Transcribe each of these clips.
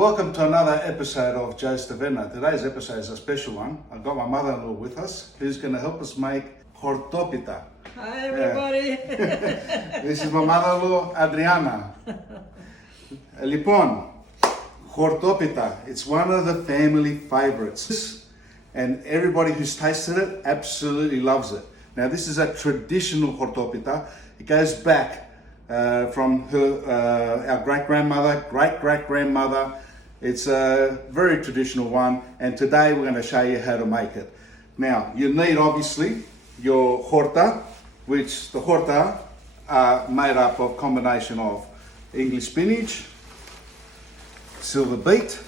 Welcome to another episode of Joe's Taverna. Today's episode is a special one. I've got my mother-in-law with us who's going to help us make Hortopita. Hi everybody! This is my mother-in-law, Adriana. Lipon, Hortopita. It's one of the family favorites. And everybody who's tasted it absolutely loves it. Now this is a traditional Hortopita. It goes back from our great-grandmother, great-great-grandmother. It's a very traditional one, and today we're going to show you how to make it. Now, you need obviously your horta, which the horta are made up of a combination of English spinach, silver beet,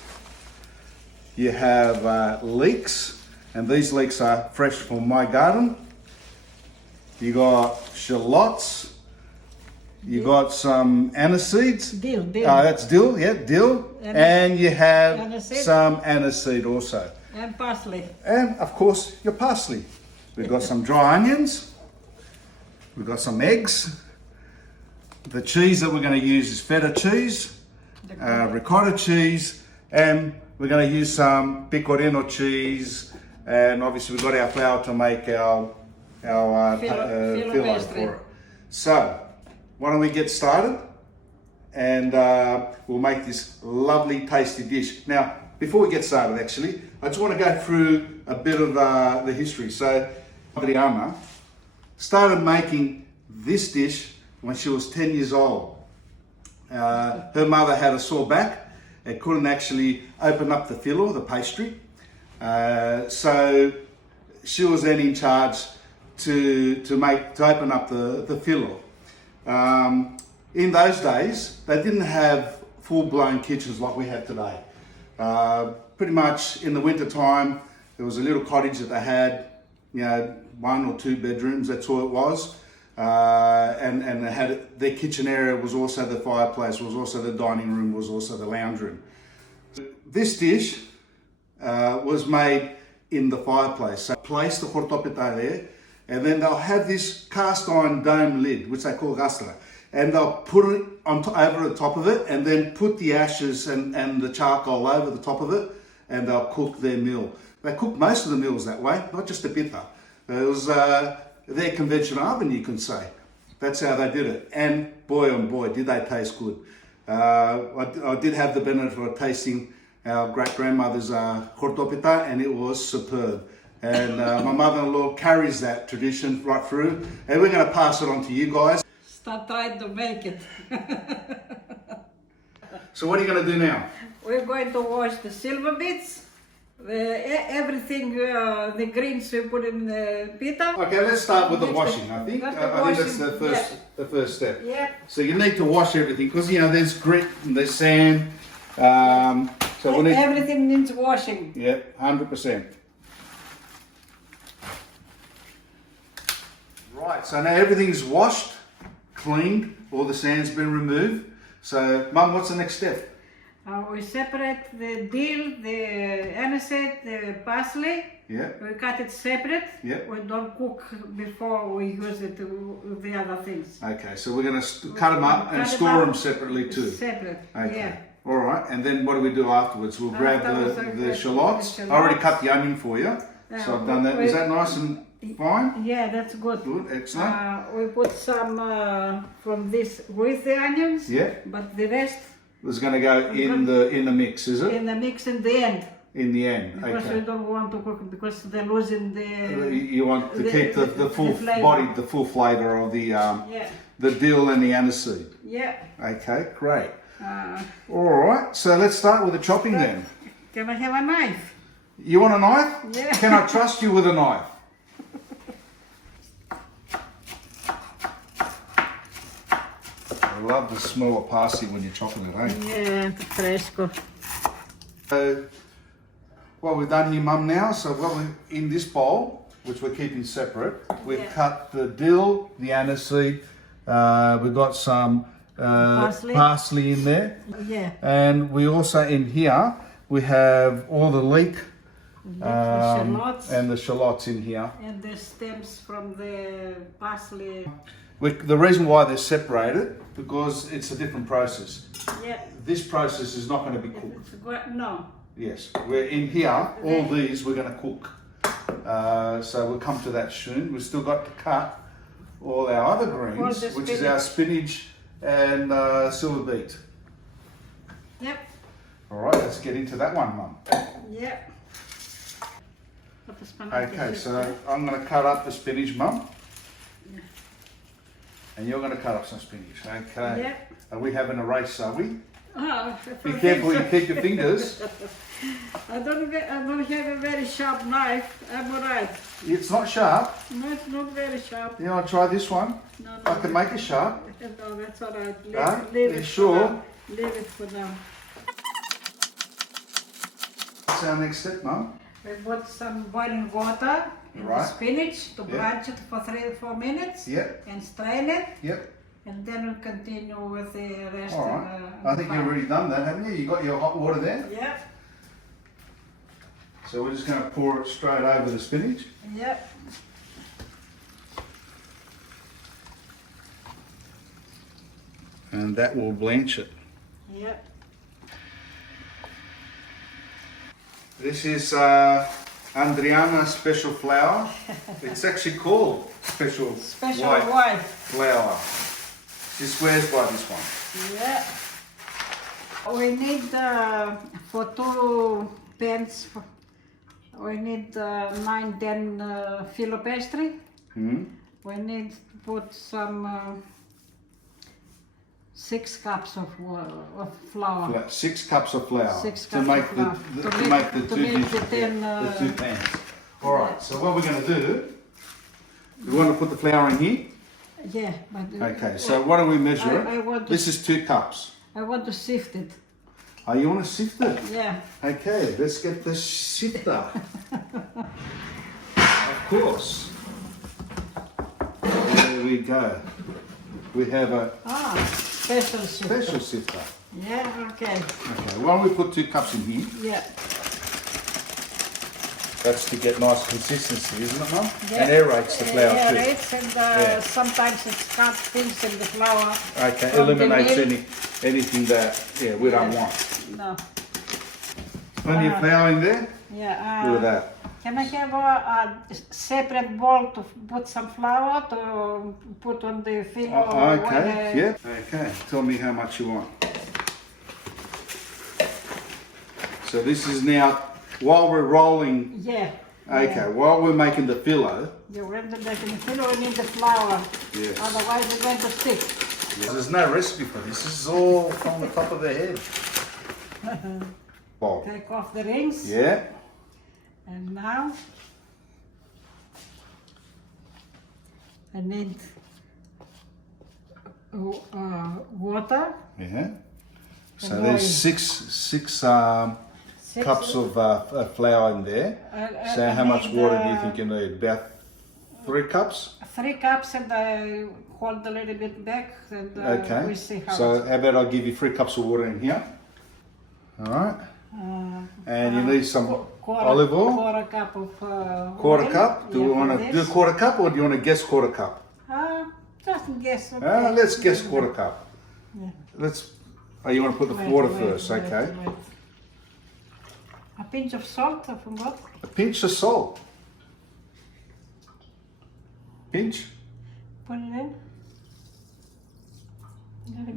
you have leeks, and these leeks are fresh from my garden. You got shallots. You got some anise seeds. Dill. That's dill, yeah, dill. And you have aniseed. some aniseed also. And parsley. And of course, your parsley. We've got some dry onions. We've got some eggs. The cheese that we're going to use is feta cheese, ricotta cheese, and we're going to use some pecorino cheese. And obviously, we've got our flour to make our filo for it. So, why don't we get started and we'll make this lovely tasty dish. Now, before we get started actually, I just want to go through a bit of the history. So, Adriana started making this dish when she was 10 years old. Her mother had a sore back and couldn't actually open up the filo, the pastry. So she was then in charge to open up the filo. In those days, they didn't have full-blown kitchens like we have today. Pretty much in the winter time, there was a little cottage that they had, you know, 1 or 2 bedrooms, that's all it was. And they had, their kitchen area was also the fireplace, was also the dining room, was also the lounge room. This dish was made in the fireplace. So place the hortopita there, and then they'll have this cast iron dome lid, which they call gastra, and they'll put it over the top of it, and then put the ashes and the charcoal over the top of it, and they'll cook their meal. They cook most of the meals that way, not just the pita. It was their conventional oven, you can say. That's how they did it, and boy oh boy, did they taste good. I did have the benefit of tasting our great-grandmother's hortopita, and it was superb. And my mother-in-law carries that tradition right through, and we're going to pass it on to you guys. Start trying to make it. So what are you going to do now? We're going to wash the silver beets, everything, the greens we put in the pita. Okay, let's start with the washing. I think that's the first step. Yeah. So you need to wash everything because there's grit and there's sand. So we need everything needs washing. Yeah, 100%. Right, so now everything's washed, cleaned, all the sand's been removed. So, Mum, what's the next step? We separate the dill, the aniseed, the parsley. Yeah. We cut it separate. Yeah. We don't cook before we use it with the other things. Okay, so we're going to cut them up and store them separately too. Separate, okay. Yeah. All right, and then what do we do afterwards? We'll grab the shallots. I already cut the onion for you, so I've done that. Is that nice and fine? Yeah, that's good. Good, excellent. We put some from this with the onions. Yeah. But the rest is going to go in the mix, is it? In the mix in the end. In the end, because okay. we don't want to cook because they're losing the. You want to keep the full body, the full flavour of the dill and the aniseed. Yeah. Okay, great. All right, so let's start with the chopping then. Can I have a knife? You want a knife? Yeah. Can I trust you with a knife? I love the smell of parsley when you're chopping it, eh? Yeah, fresco. So, what we've done here, Mum, now, so what we in this bowl, which we're keeping separate, we've cut the dill, the aniseed, we've got some parsley in there. Yeah. And we also, in here, we have all the leek and the shallots in here. And the stems from the parsley. The reason why they're separated because it's a different process. Yeah. This process is not going to be cooked. No. Yes, we're in here, all these we're going to cook. So we'll come to that soon. We've still got to cut all our other greens, which is our spinach and silver beet. Yep. All right, let's get into that one, Mum. Yep. Okay, so I'm going to cut up the spinach, Mum. Yeah. And you're going to cut up some spinach. Okay. Yep. Are we having a race, are we? Oh, Be careful, you keep your fingers. I don't have a very sharp knife. I'm alright. It's not sharp. No, it's not very sharp. You want to try this one? No, I can make it sharp. No, that's alright. Leave it sure? Now. Leave it for now. What's our next step, Mum? We put some boiling water in the spinach to blanch it for 3 or 4 minutes. Yep. And strain it. Yep. And then we'll continue with the rest. All right. I think you've already done that, haven't you? You got your hot water there? Yep. So we're just going to pour it straight over the spinach. Yep. And that will blanch it. Yep. This is Adriana's special flour. It's actually called special white flour. She swears by this one. Yeah. We need for 2 pans. We need 9-10 filo pastry. We need to put some 6 cups of flour. 6 cups of flour 6 to cups make of flour. to make the two pans. All right. So what we're going to do? We want to put the flour in here. Yeah, but Okay. So what do we measure it? This is 2 cups. I want to sift it. Oh, you want to sift it? Yeah. Okay, let's get the sifter. Of course. There we go. We have a special sifter. special sifter. Yeah, okay. Okay, why don't we put 2 cups in here? Yeah. That's to get nice consistency, isn't it, Mum? Yeah. And aerates the flour too. Aerates and sometimes it cuts things in the flour. Okay, from the eliminates milk. anything that we don't want. No. Plenty of flour in there? Yeah. Look at that. Can I have a separate bowl to put some flour to put on the filo? Okay, yeah. Okay, tell me how much you want. So this is now, while we're rolling, Yeah. okay, while we're making the filo. Yeah, when the making the filo, we need the flour. Yes. Otherwise, it's going to stick. Yes. There's no recipe for this. This is all from the top of their head. Bowl. Take off the rings. Yeah. And now I need water. Yeah. So And there's oil. six cups of flour in there. So how much water do you think you need? About 3 cups? 3 cups, and I hold a little bit back, and Okay. we see how. So how about I give you 3 cups of water in here? All right. And you need some olive oil? Quarter cup of Quarter oil. cup? Do Yeah, we want for to do this. quarter cup or do you want to guess quarter cup? Just guess. Okay. Let's guess quarter cup. Yeah. You want to put the water first, okay? Wait. A pinch of salt, I forgot. A pinch of salt. Pinch? Put it in.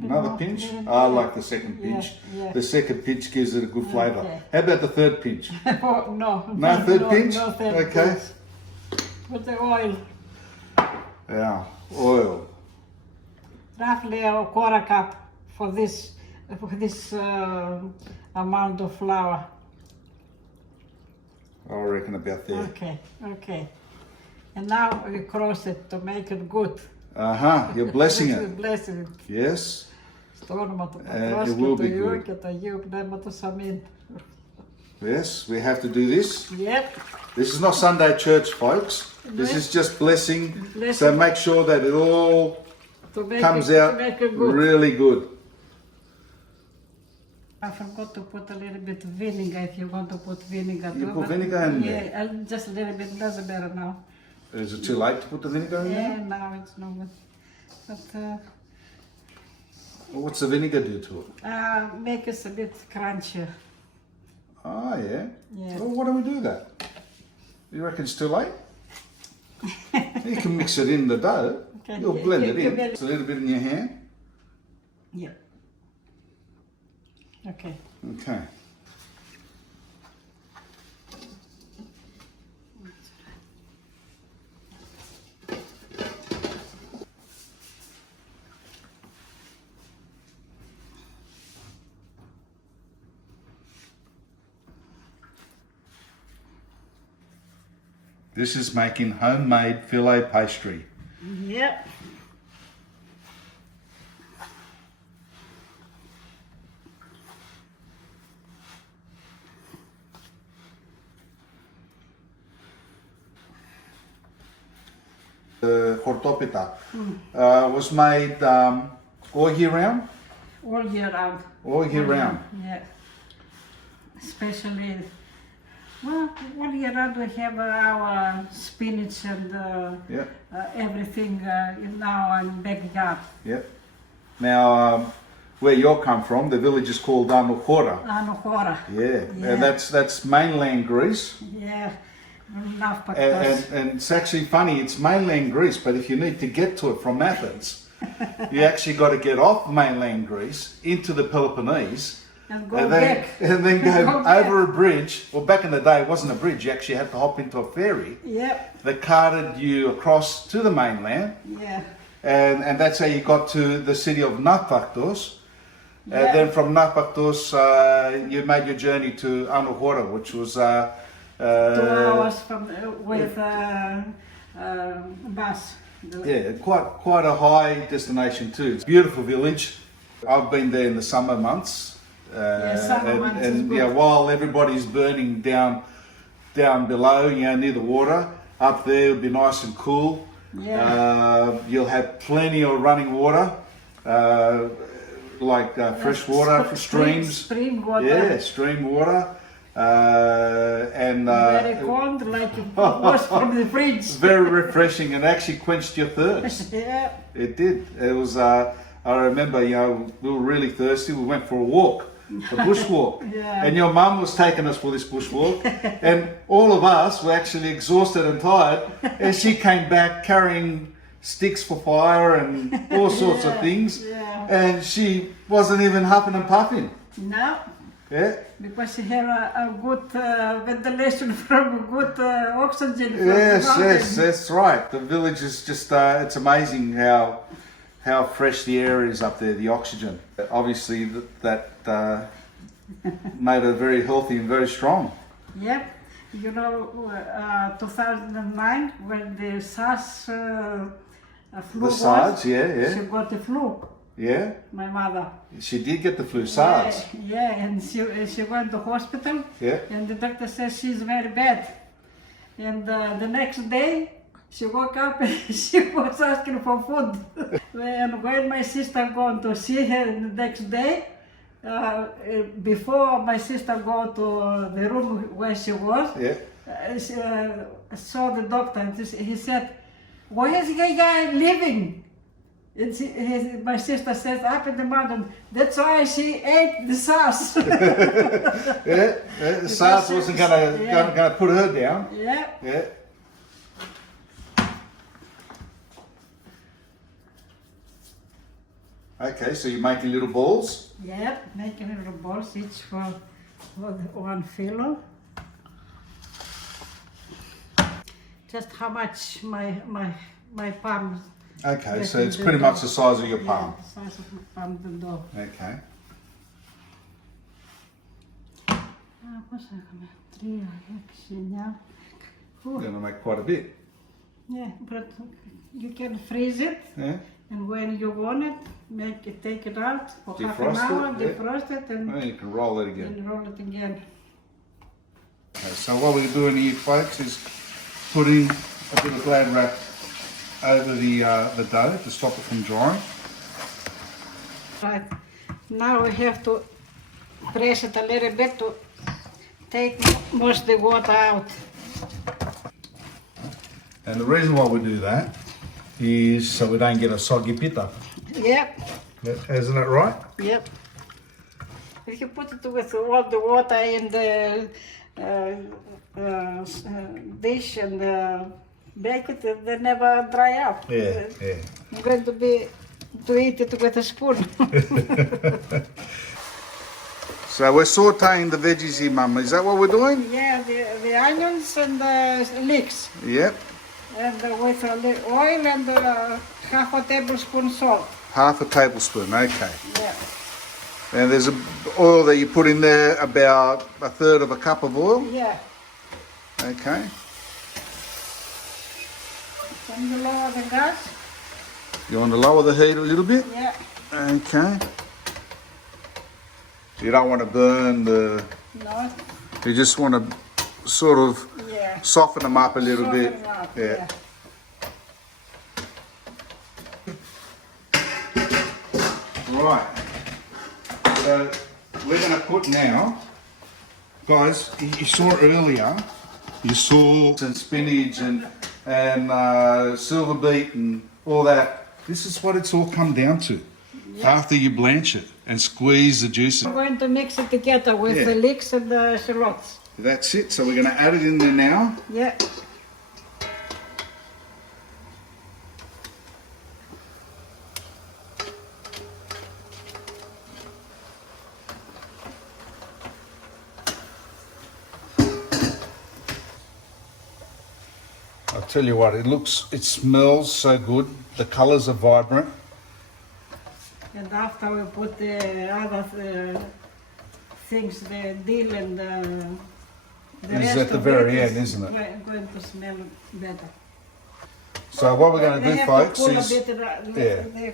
Another pinch? I like the second pinch. Yeah. The second pinch gives it a good flavour. Okay. How about the third pinch? Oh, no. No third pinch? No third Okay. pinch. Put the oil. Yeah, oil. Roughly a quarter cup for this amount of flour. I reckon about there. Okay. And now we cross it to make it good. You're blessing it. Blessing it. Yes. Stormat it will be good. Yes, we have to do this. Yep. This is not Sunday church, folks. This is just blessing. So make sure that it all comes out really good. I forgot to put a little bit of vinegar if you want to put vinegar too. You put vinegar in there? Yeah, just a little bit, doesn't matter now. Is it too late to put the vinegar in Yeah, there? now it's no good. But Well, what's the vinegar do to it? Make it a bit crunchy. Oh, yeah? Yeah. Well, why don't we do that? You reckon it's too late? You can mix it in the dough. Okay, You'll blend it in. blend It's a little bit in your hand. Yeah. Okay. Okay. This is making homemade filet pastry. Yep. The Hortopita was made all year round? All year round. All year round. Yeah. Especially, well, all year round we have our spinach and Yeah, everything in our backyard. yeah. Now, where you come from, the village is called Hora. Hora. Yeah, Yeah. and that's mainland Greece. Yeah. Love And, potatoes. and it's actually funny, it's mainland Greece, but if you need to get to it from Athens, you actually got to get off mainland Greece into the Peloponnese And go and then, back. and then go Go back. over a bridge. Well, back in the day, it wasn't a bridge, you actually had to hop into a ferry Yep. that carted you across to the mainland, Yeah. and that's how you got to the city of Naupactos. Yeah. And then from Naupactos, you made your journey to Hora, which was 2 hours from with bus. yeah, quite a high destination too. It's a beautiful village. I've been there in the summer months. Summer months is and good. yeah, while everybody's burning down below, near the water, up there it'll be nice and cool. Yeah. You'll have plenty of running water, like fresh water, streams. Spring water. Yeah, stream water. And Very cold, like it was from the fridge. very refreshing and actually quenched your thirst. Yeah. It did. It was. I remember, we were really thirsty. We went for a walk, a bushwalk, Yeah. and your mum was taking us for this bushwalk, and all of us were actually exhausted and tired. And she came back carrying sticks for fire and all sorts of things, Yeah. and she wasn't even huffing and puffing. No, Yeah. because she had a good ventilation from good oxygen from Yes, the mountain. yes, that's right. The village is just, it's amazing how fresh the air is up there, the oxygen. Obviously that made her very healthy and very strong. Yep. You know, 2009 when the SARS flu The was, SARS, yeah. she got the flu, Yeah, my mother. she did get the flu, SARS. Yeah, and she went to hospital. Yeah. And the doctor says she's very bad. And the next day, she woke up and she was asking for food. And when my sister gone to see her the next day, before my sister go to the room where she was, Yeah. she saw the doctor and he said, "Where is the guy living?" And my sister says, "Up in the mountain." That's why she ate the SARS. Yeah, SARS wasn't gonna put her down. Yeah. Yeah. Okay, so you're making little balls. Yep, making little balls each for the one filo. Just how much my palm. Okay, so it's pretty much the size of your palm. Yeah, size of my palm the dough. Okay. You're gonna make quite a bit. Yeah, but you can freeze it, Yeah. and when you want it, take it out for half an Defrost hour, it, yeah. defrost it, And and you can roll it again. then roll it again. Okay, so what we're doing here, folks, is putting a bit of Glad wrap over the dough to stop it from drying. Right. Now we have to press it a little bit to take most of the water out. And the reason why we do that is so we don't get a soggy pita. Yep. Isn't it right? Yep. If you put it with all the water in the dish and bake it, they never dry up. Yeah. I'm going to eat it with a spoon. So we're sauteing the veggies here, Mum. Is that what we're doing? Yeah, the onions and the leeks. Yep. And with oil and half a tablespoon salt. Half a tablespoon, okay. Yeah. And there's oil that you put in there, about a third of a cup of oil. Yeah. Okay. Can you lower the gas? You want to lower the heat a little bit? Yeah. Okay. You don't want to burn the... No. You just want to sort of soften them up a little bit. Yeah. Right. So we're going to put now, guys, you saw earlier, you saw some spinach and silver beet and all that. This is what it's all come down to after you blanch it and squeeze the juices. I'm going to mix it together with the leeks and the shallots. That's it. So we're going to add it in there now. Yeah. I'll tell you what, it smells so good. The colours are vibrant. And after we put the other things, the dill and the It's rest at the of very it end, isn't it? Going to smell better. So what we're going to do, folks, they is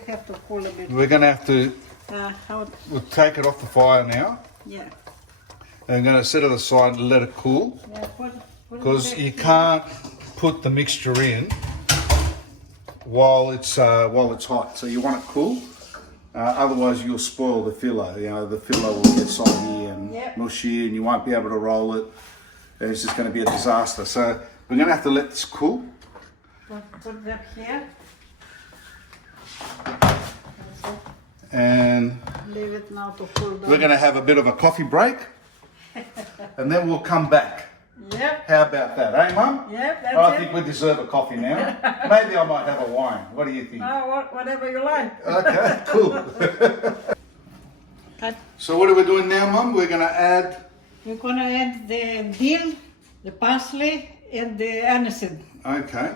have to cool a bit. we're going to have to we'll take it off the fire now. Yeah. And I'm going to set it aside and let it cool. Yeah, Because you can't put the mixture in while it's hot. So you want it cool. Otherwise, you'll spoil the filler. You know, the filler will get soggy and mushy, and you won't be able to roll it. It's just going to be a disaster. So we're going to have to let this cool. Put that here. And leave it now to cool down. We're going to have a bit of a coffee break, and then we'll come back. Yep. How about that, eh, Mum? Yep, that's I think we deserve a coffee now. Maybe I might have a wine. What do you think? Whatever you like. Okay, cool. So what are we doing now, Mum? We're going to add... We're going to add the dill, the parsley, and the aniseed. Okay.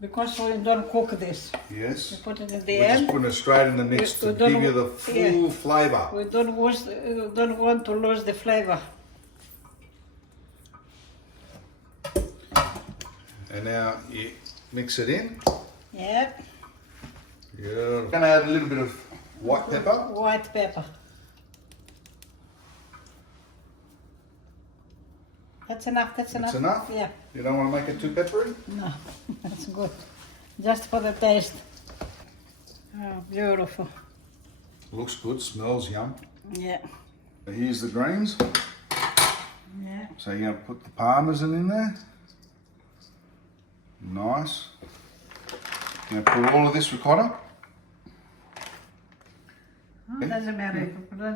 Because we don't cook this. Yes. We put it in the We're end. just putting it straight in the mix to give you the full flavour. We don't want to lose the flavour. And now you mix it in. Yep. Yeah. We're going to add a little bit of white pepper. White pepper. That's enough, that's enough. That's enough? Yeah. You don't want to make it too peppery? No, that's good. Just for the taste. Oh, beautiful. Looks good, smells yum. Yeah. Here's the greens. Yeah. So you're going to put the parmesan in there. Nice. You're going to put all of this ricotta. Oh, doesn't matter,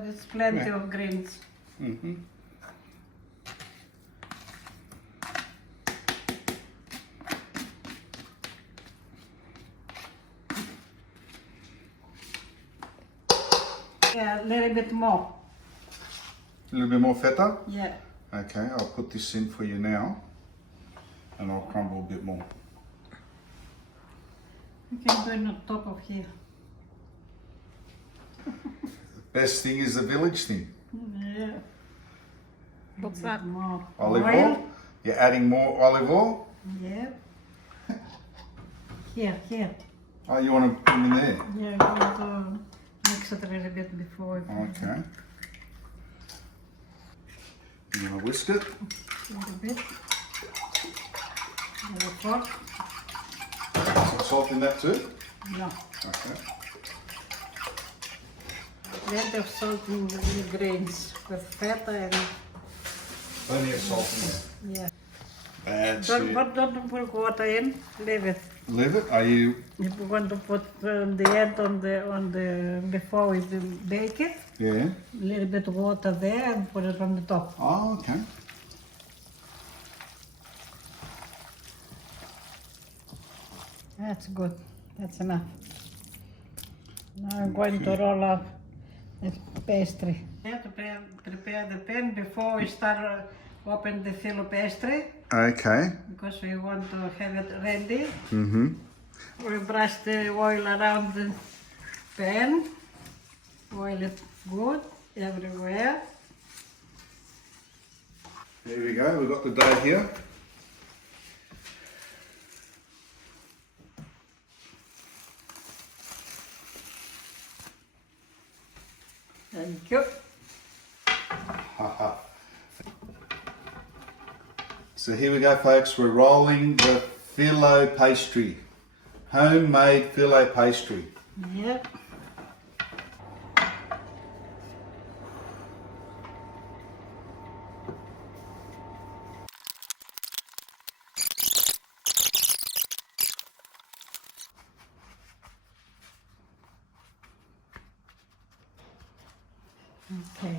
it's plenty of greens. Mm-hmm. Yeah, a little bit more. A little bit more feta? Yeah. Okay, I'll put this in for you now. And I'll crumble a bit more. You can put it on top of here. Best thing is the village thing. Yeah. What's that? More Olive oil. You're adding more olive oil. Yeah. Here. Oh, you want to put them in there? Yeah, I'm going to mix it a little bit before. Okay. You want to whisk it? A little bit. A little fork. Some salt in that too? No. Okay. Plenty of salt in the grains with feta and Plenty of salt in there. yeah. That's Don't it. put water in. Leave it. Leave it? Are you... If you want to put the end on the before we bake it, Yeah. a little bit of water there and put it on the top. Oh, okay. That's good. That's enough. Now I'm going to roll out the pastry. Yeah, to prepare the pan before we start open the filo pastry, Okay. because we want to have it ready. Mm-hmm. We brush the oil around the pan, oil it good everywhere. Here we go. We've got the dough here. Thank you. So here we go, folks. We're rolling the filo pastry. Homemade filo pastry. Yep. Okay.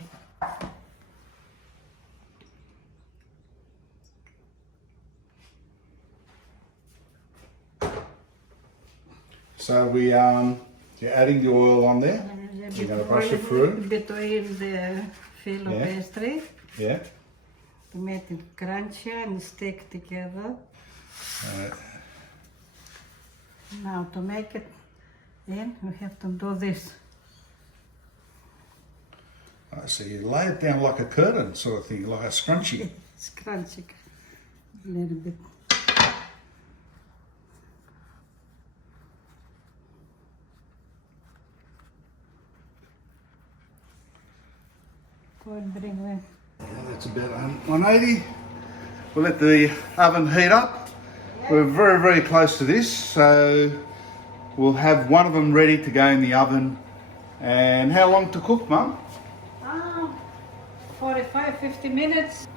So you're adding the oil on there. You're going to brush it through. Between the filo Yeah. pastry Yeah. to make it crunchy and stick together. Now to make it in, we have to do this. So you lay it down like a curtain sort of thing, like a scrunchie. It's crunchy a little bit. Go and bring me. Yeah, that's about 180. We'll let the oven heat up. We're very, very close to this, so we'll have one of them ready to go in the oven. And how long to cook, Mum? 45, 50 minutes.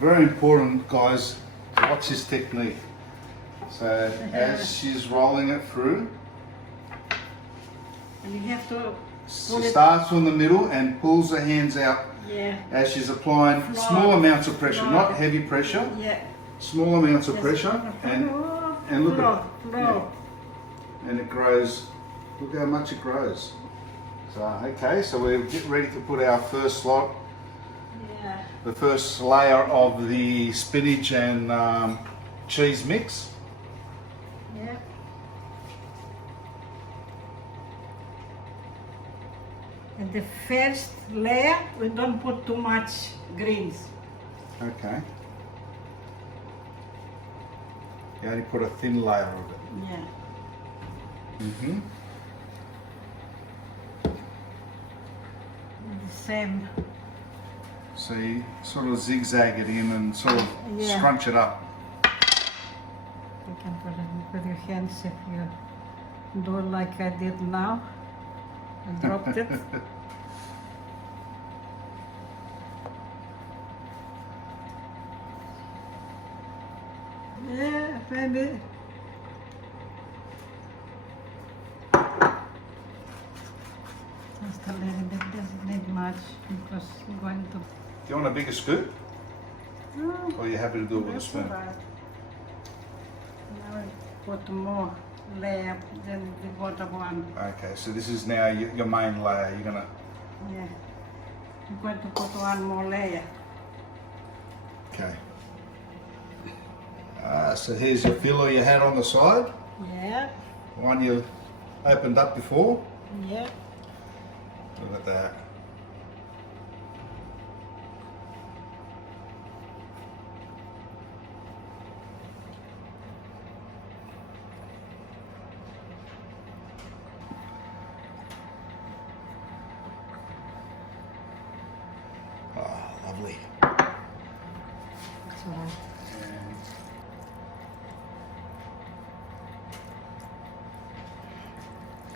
Very important, guys, to watch this technique. So as she's rolling it through, And you have to she pull it. starts from the middle and pulls her hands out Yeah, as she's applying Flour. small amounts of pressure, Flour. not heavy pressure, yeah. small amounts of Yes. pressure, and look at it. Flow. And it grows. Look how much it grows. So okay, so we're getting ready to put our first lot, Yeah. the first layer of the spinach and cheese mix. Yeah. And the first layer, we don't put too much greens. Okay. You only put a thin layer of it. Yeah. Mm-hmm. The same. So you sort of zigzag it in and sort of Yeah. scrunch it up. You can put it with your hands if you do it like I did now. I dropped it. Yeah, maybe. Just a little bit, doesn't need much because I'm going to. Do you want a bigger scoop? No, Or are you happy to do it with a that's spoon? all right. Now I put more layer than the bottom one. Okay, so this is now your main layer. You're gonna. Yeah. I'm going to put one more layer. Okay. So here's your filler you had on the side. Yeah, One you opened up before. yeah. Look at that. Oh, lovely. That's all right.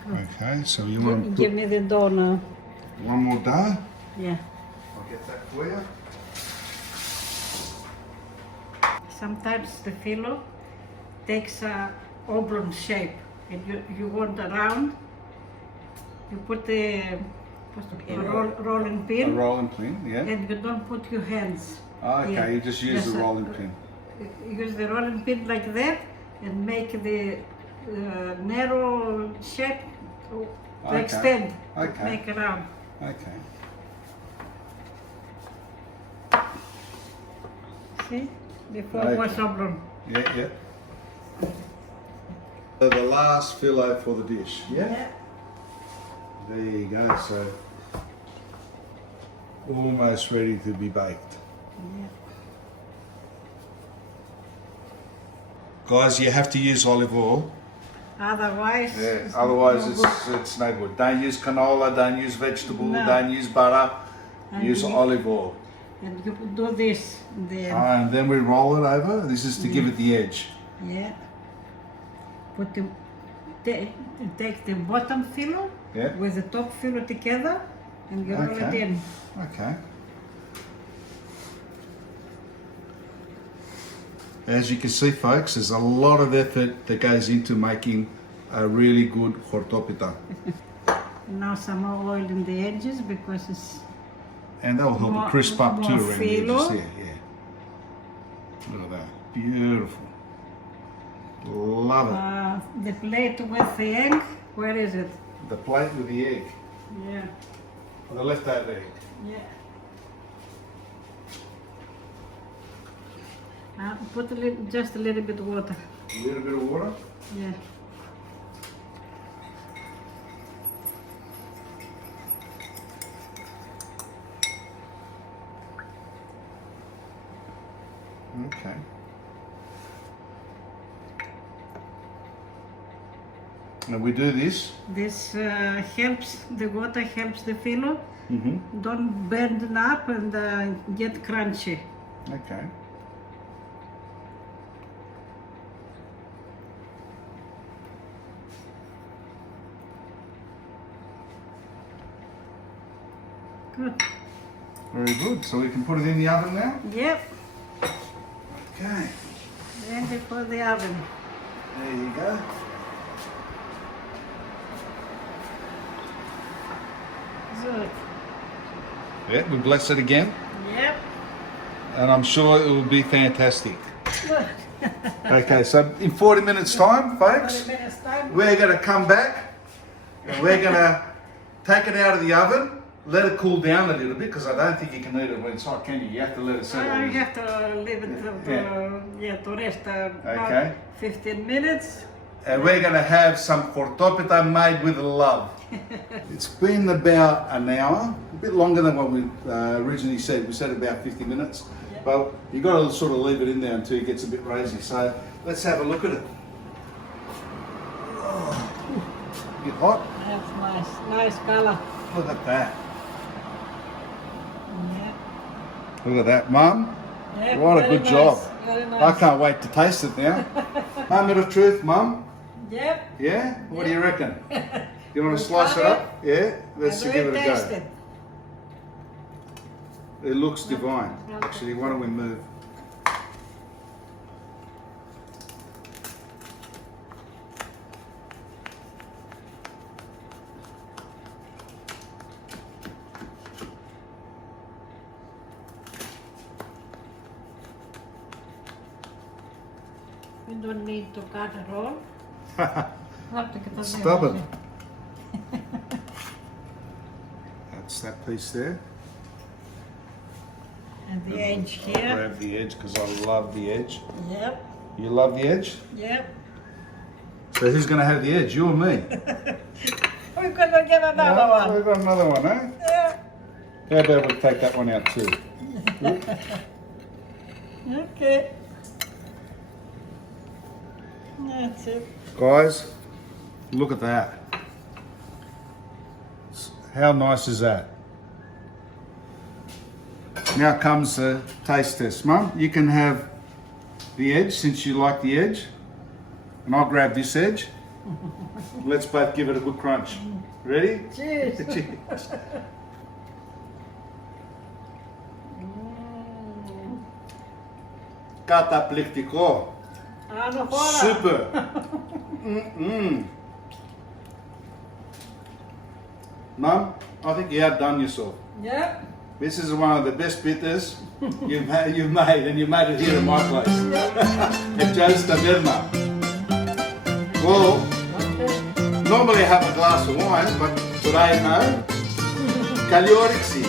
Okay, so you want to Give me the dough now. put one more dough. Yeah. I'll get that for you. Sometimes the filo takes a oblong shape. And you want a round, you put a rolling A pin, rolling pin, yeah. and you don't put your hands. Oh, okay, here. you just use the Just, rolling pin. Use the rolling pin like that and make the narrow shape to Okay. extend, Okay. make a round. Okay. See? Before Okay. was oblong. Yeah, yeah. So the last fillet for the dish, yeah? There you go, so almost ready to be baked. Yeah. Guys, you have to use olive oil. Otherwise, it's Otherwise no good. it's no good. Don't use canola, don't use vegetable, No. don't use butter. And Use you- olive oil. And you do this, then And then we roll it over. This is to give it the edge. yeah. Put the take the bottom filler Yeah. with the top filler together, and you roll it Okay. in. Okay. As you can see, folks, there's a lot of effort that goes into making a really good hortopita. Now some more oil in the edges because it's And that will help More- it crisp up too more around the edges filo. there. Yeah. Look at that. Beautiful. Love it. the plate with the egg. Where is it? The plate with the egg. Yeah, The leftover egg. yeah. Put just a little bit water. A little bit of water. Yeah. Okay. And we do this. This helps, the water helps the filo. Mm-hmm. Don't bend it up and get crunchy. Okay. Good. Very good. So we can put it in the oven now. Yep. Okay. Ready for the oven. There you go. Good. Yeah, we bless it again. Yep. And I'm sure it will be fantastic. Okay, so in 40 minutes time, folks, 40 minutes time. we're going to come back and we're going to take it out of the oven, let it cool down a little bit because I don't think you can eat it when it's hot, can you? You have to let it settle. You have to leave it to rest about Okay. 15 minutes. And we're going to have some hortopita made with love. It's been about an hour, a bit longer than what we originally said. We said about 50 minutes. Yeah. But you've got to sort of leave it in there until it gets a bit rosy. So let's have a look at it. Oh, bit hot. That's nice. Nice color. Look at that. Yeah. Look at that, Mum. Yeah, What a very good nice, job. Very nice. I can't wait to taste it now. Moment of truth, Mum. Yep. Yeah? What do you reckon? You want to slice it up? Yeah? Let's give it a taste go. it. It looks divine. Actually, why don't we move? We don't need to cut it all. Stubborn. That's that piece there. And the edge I'll here. grab the edge because I love the edge. Yep. You love the edge? Yep. So who's going to have the edge? You or me? We're gonna get another Yeah, one. We've got another one, eh? Yeah. How about we take that one out too? Okay. That's it. Guys, look at that. How nice is that? Now comes the taste test. Mum, you can have the edge since you like the edge. And I'll grab this edge. Let's both give it a good crunch. Ready? Cheers. Cheers. Καταπληκτικό. Ano, Hora. Super. Mm-mm. Mum, I think you outdone yourself. Yeah. This is one of the best pitas you've made, and you made it here in my place. At Joe's Taverna. Well, Okay. normally I have a glass of wine, but today no. Calorixi.